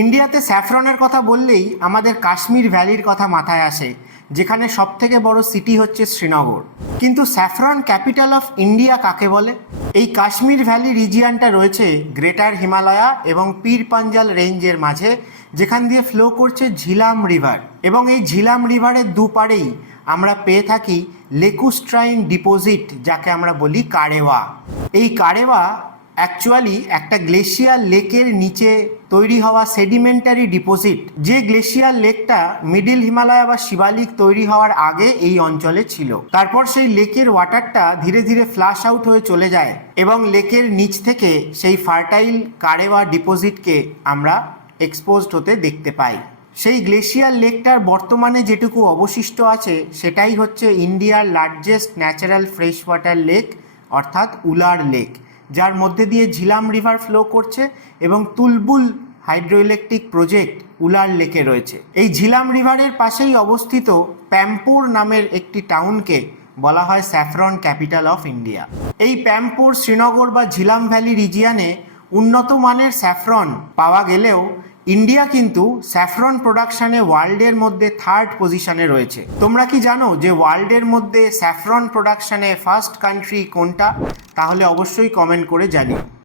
ইন্ডিয়াতে স্যাফরনের কথা বললেই আমাদের কাশ্মীর ভ্যালির কথা মাথায় আসে, যেখানে সবথেকে বড় সিটি হচ্ছে শ্রীনগর। কিন্তু স্যাফরন ক্যাপিটাল অফ ইন্ডিয়া কাকে বলে? এই কাশ্মীর ভ্যালি রিজিয়নটা রয়েছে গ্রেটার হিমালয়া এবং পীর পাঞ্জাল রেঞ্জের মাঝে, যেখান দিয়ে ফ্লো করছে ঝিলাম রিভার। এবং এই ঝিলাম রিভারের দুপারেই আমরা পেয়ে থাকি লেকুস্ট্রাইন ডিপোজিট, যাকে আমরা বলি কারেওয়া। এই কারেওয়া অ্যাকচুয়ালি একটা গ্লেশিয়ার লেকের নিচে তৈরি হওয়া সেডিমেন্টারি ডিপোজিট, যে গ্লেশিয়ার লেকটা মিডিল হিমালয় বা শিবালিক তৈরি হওয়ার আগে এই অঞ্চলে ছিল। তারপর সেই লেকের ওয়াটারটা ধীরে ধীরে ফ্লাশ আউট হয়ে চলে যায় এবং লেকের নিচ থেকে সেই ফার্টাইল কারেওয়া ডিপোজিটকে আমরা এক্সপোজড হতে দেখতে পাই। সেই গ্লেশিয়ার লেকটার বর্তমানে যেটুকু অবশিষ্ট আছে সেটাই হচ্ছে ইন্ডিয়ার largest natural fresh water lake, অর্থাৎ উলার লেক, যার মধ্যে দিয়ে ঝিলাম রিভার ফ্লো করছে এবং Tulbul hydro electric project Wular লেকে রয়েছে। এই ঝিলাম রিভারের পাশেই অবস্থিত প্যাম্পুর নামের একটি টাউনকে বলা হয় স্যাফরন ক্যাপিটাল অফ ইন্ডিয়া। এই প্যাম্পুর শ্রীনগর বা ঝিলাম ভ্যালি রিজিয়নে উন্নত মানের স্যাফরন পাওয়া গেলেও ইন্ডিয়া কিন্তু স্যাফরন প্রোডাকশনে ওয়ার্ল্ডের মধ্যে 3rd পজিশনে রয়েছে। তোমরা কি জানো যে ওয়ার্ল্ডের মধ্যে স্যাফরন প্রোডাকশনে ফার্স্ট কান্ট্রি কোনটা? তাহলে অবশ্যই কমেন্ট করে জানিও।